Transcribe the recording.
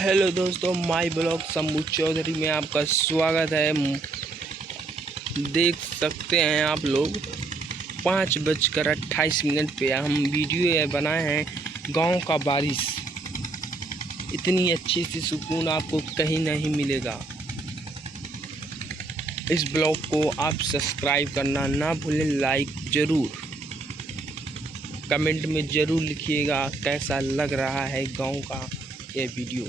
Hello दोस्तों, my blog Shambhu Chaudhary में आपका स्वागत है। देख सकते हैं आप लोग 5:28 पे हम वीडियो ये बनाए हैं गांव का बारिश। इतनी अच्छी सी सुकून आपको कहीं नहीं मिलेगा। इस ब्लॉग को आप सब्सक्राइब करना ना भूलें, लाइक ज़रूर, कमेंट में ज़रूर लिखिएगा कैसा लग रहा है गांव का ये वीडियो।